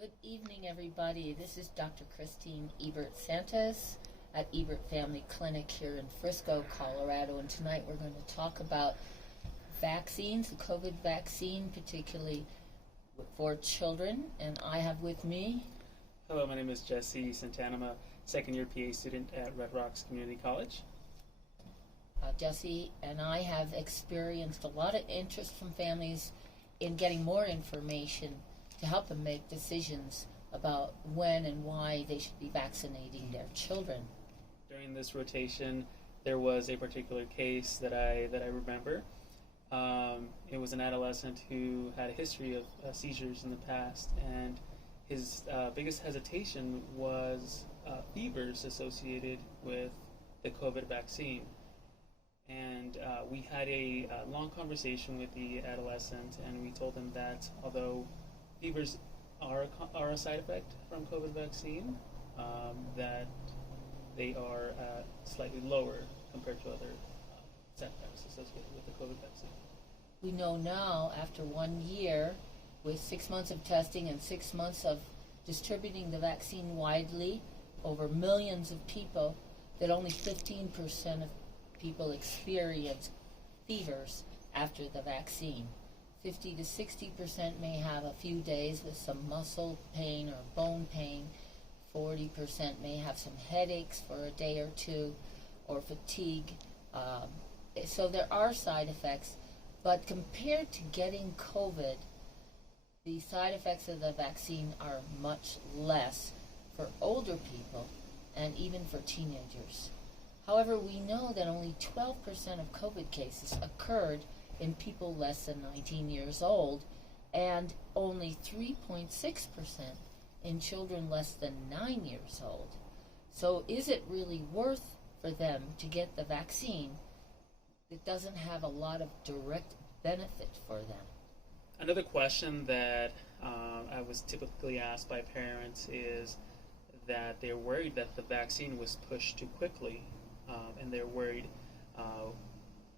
Good evening, everybody. This is Dr. Christine Ebert Santos at Ebert Family Clinic here in Frisco, Colorado. And tonight we're going to talk about vaccines, the COVID vaccine, particularly for children. And I have with me... Hello, my name is Jesse Santana. I'm a second-year PA student at Red Rocks Community College. Jesse and I have experienced a lot of interest from families in getting more information to help them make decisions about when and why they should be vaccinating their children. During this rotation, there was a particular case that I remember. It was an adolescent who had a history of seizures in the past, and his biggest hesitation was fevers associated with the COVID vaccine. And we had a long conversation with the adolescent, and we told him that although fevers are a side effect from COVID vaccine, that they are slightly lower compared to other side effects associated with the COVID vaccine. We know now, after 1 year, with 6 months of testing and 6 months of distributing the vaccine widely over millions of people, that only 15% of people experience fevers after the vaccine. 50 to 60% may have a few days with some muscle pain or bone pain. 40% may have some headaches for a day or two or fatigue. So there are side effects, but compared to getting COVID, the side effects of the vaccine are much less for older people and even for teenagers. However, we know that only 12% of COVID cases occurred in people less than 19 years old, and only 3.6% in children less than 9 years old. So is it really worth for them to get the vaccine that doesn't have a lot of direct benefit for them? Another question that I was typically asked by parents is that they're worried that the vaccine was pushed too quickly, and they're worried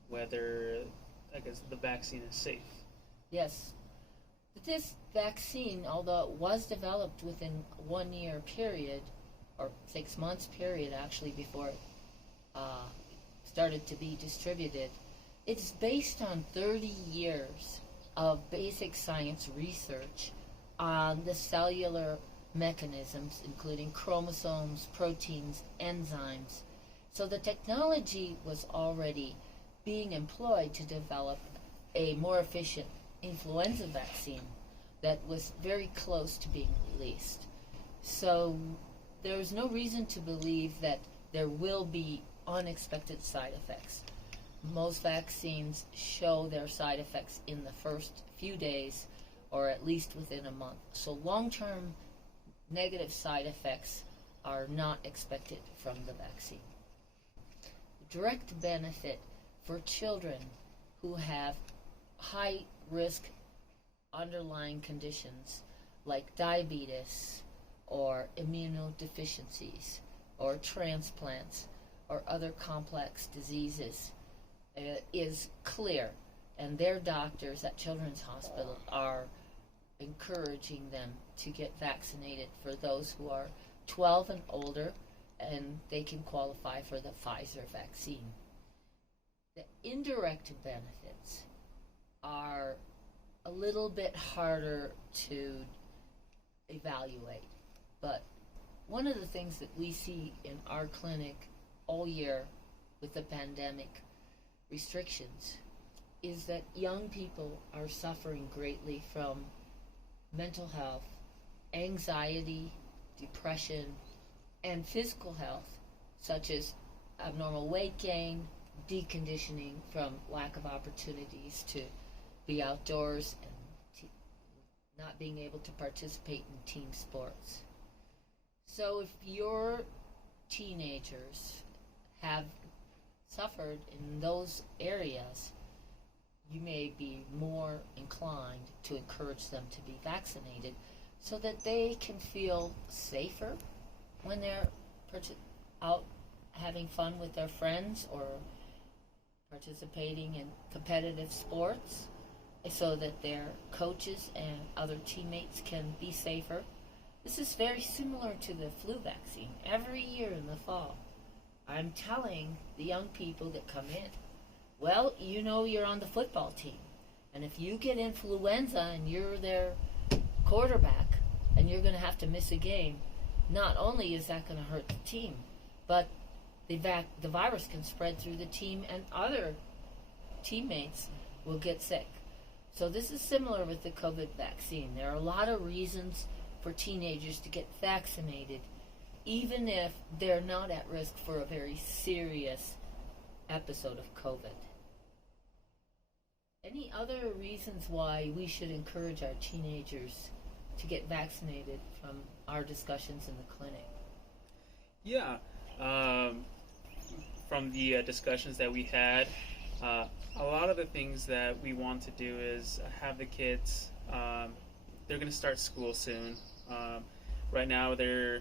whether the vaccine is safe. Yes. But this vaccine, although it was developed within 1 year period, or 6 months period actually, before it started to be distributed, it's based on 30 years of basic science research on the cellular mechanisms, including chromosomes, proteins, enzymes. So the technology was already being employed to develop a more efficient influenza vaccine that was very close to being released. So there's no reason to believe that there will be unexpected side effects. Most vaccines show their side effects in the first few days or at least within a month. So long-term negative side effects are not expected from the vaccine. Direct benefit for children who have high-risk underlying conditions like diabetes or immunodeficiencies or transplants or other complex diseases is clear, and their doctors at Children's Hospital are encouraging them to get vaccinated for those who are 12 and older, and they can qualify for the Pfizer vaccine. The indirect benefits are a little bit harder to evaluate, but one of the things that we see in our clinic all year with the pandemic restrictions is that young people are suffering greatly from mental health, anxiety, depression, and physical health, such as abnormal weight gain, deconditioning from lack of opportunities to be outdoors, and not being able to participate in team sports. So if your teenagers have suffered in those areas, you may be more inclined to encourage them to be vaccinated so that they can feel safer when they're out having fun with their friends or participating in competitive sports, so that their coaches and other teammates can be safer. This is very similar to the flu vaccine. Every year in the fall, I'm telling the young people that come in, well, you know you're on the football team. And if you get influenza and you're their quarterback and you're going to have to miss a game, not only is that going to hurt the team, but the virus can spread through the team and other teammates will get sick. So this is similar with the COVID vaccine. There are a lot of reasons for teenagers to get vaccinated, even if they're not at risk for a very serious episode of COVID. Any other reasons why we should encourage our teenagers to get vaccinated from our discussions in the clinic? Yeah, from the discussions that we had, a lot of the things that we want to do is have the kids, they're going to start school soon. Right now they're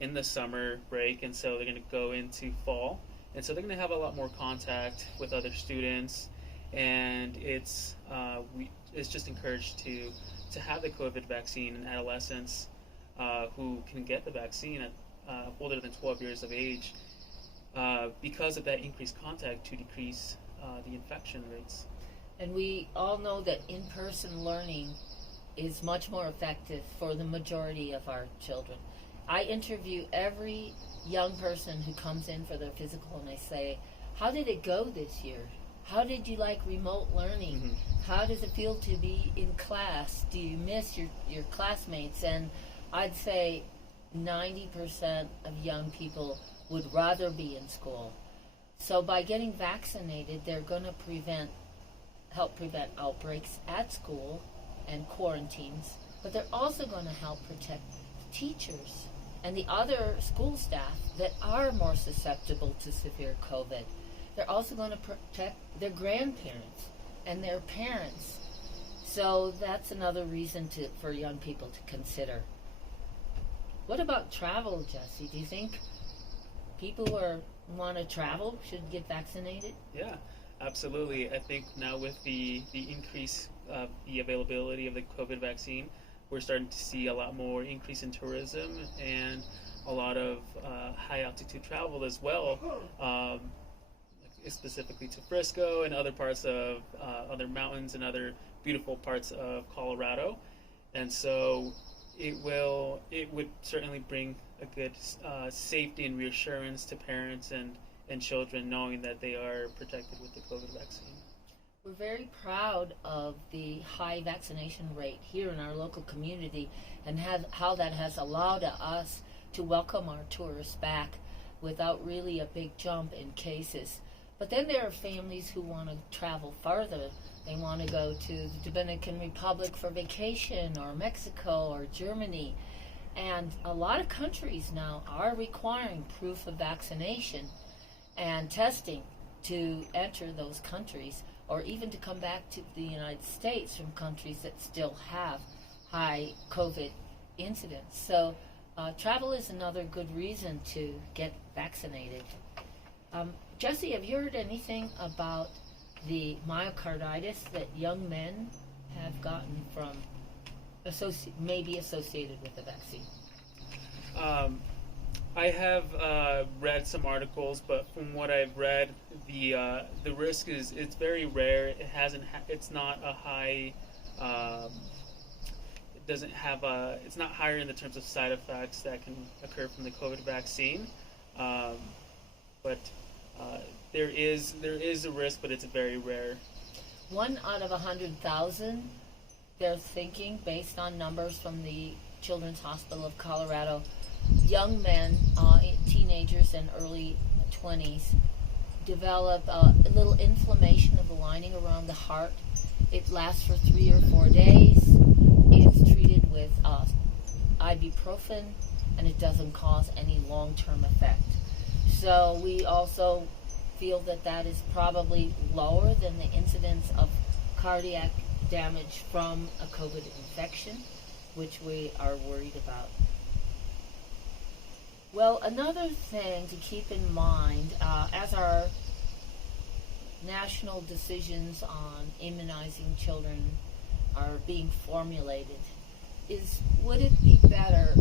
in the summer break, and so they're going to go into fall. And so they're going to have a lot more contact with other students, and it's just encouraged to have the COVID vaccine in adolescents who can get the vaccine at older than 12 years of age because of that increased contact to decrease the infection rates. And we all know that in-person learning is much more effective for the majority of our children. I interview every young person who comes in for their physical, and I say, how did it go this year? How did you like remote learning? Mm-hmm. How does it feel to be in class? Do you miss your classmates? And I'd say 90% of young people would rather be in school. So by getting vaccinated, they're going to help prevent outbreaks at school and quarantines, but they're also going to help protect teachers and the other school staff that are more susceptible to severe COVID. They're also going to protect their grandparents and their parents. So that's another reason for young people to consider. What about travel, Jesse? Do you think people who want to travel should get vaccinated? Yeah, absolutely. I think now with the increase of the availability of the COVID vaccine, we're starting to see a lot more increase in tourism and a lot of high altitude travel as well, specifically to Frisco and other parts of other mountains and other beautiful parts of Colorado. And so it would certainly bring a good safety and reassurance to parents and children, knowing that they are protected with the COVID vaccine. We're very proud of the high vaccination rate here in our local community and how that has allowed us to welcome our tourists back without really a big jump in cases. But then there are families who want to travel farther. They want to go to the Dominican Republic for vacation, or Mexico, or Germany. And a lot of countries now are requiring proof of vaccination and testing to enter those countries, or even to come back to the United States from countries that still have high COVID incidence. So travel is another good reason to get vaccinated. Jesse, have you heard anything about the myocarditis that young men have gotten from maybe associated with the vaccine? I have read some articles, but from what I've read, the risk it's very rare. It's not a high. It doesn't have it's not higher in the terms of side effects that can occur from the COVID vaccine, but there is a risk, but it's very rare. 1 out of 100,000. They're thinking, based on numbers from the Children's Hospital of Colorado, young men, teenagers and early 20s, develop a little inflammation of the lining around the heart. It lasts for 3 or 4 days. It's treated with ibuprofen, and it doesn't cause any long-term effect. So we also feel that is probably lower than the incidence of cardiac damage from a COVID infection, which we are worried about. Well, another thing to keep in mind as our national decisions on immunizing children are being formulated is, would it be better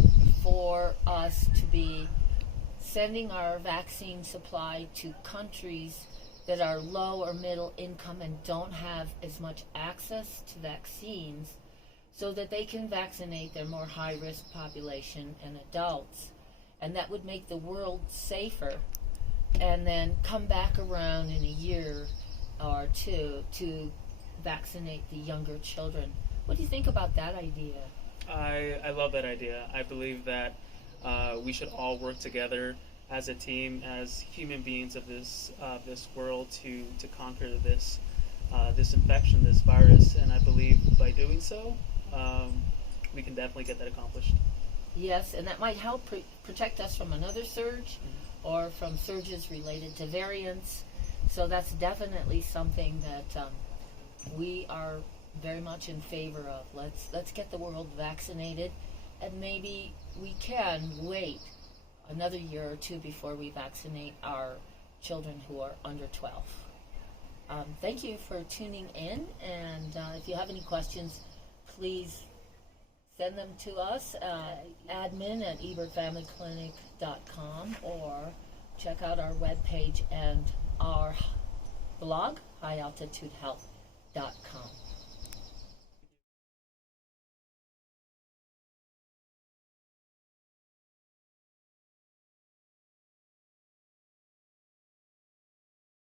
us to be sending our vaccine supply to countries that are low or middle income and don't have as much access to vaccines, so that they can vaccinate their more high-risk population and adults. And that would make the world safer, and then come back around in a year or two to vaccinate the younger children. What do you think about that idea? I love that idea. I believe that we should all work together as a team, as human beings of this world, to conquer this infection, this virus. And I believe by doing so, we can definitely get that accomplished. Yes, and that might help protect us from another surge, or from surges related to variants. So that's definitely something that we are very much in favor of. Let's get the world vaccinated, and maybe we can wait another year or two before we vaccinate our children who are under 12. Thank you for tuning in, and if you have any questions, please send them to us, admin@ebertfamilyclinic.com, or check out our webpage and our blog, highaltitudehealth.com.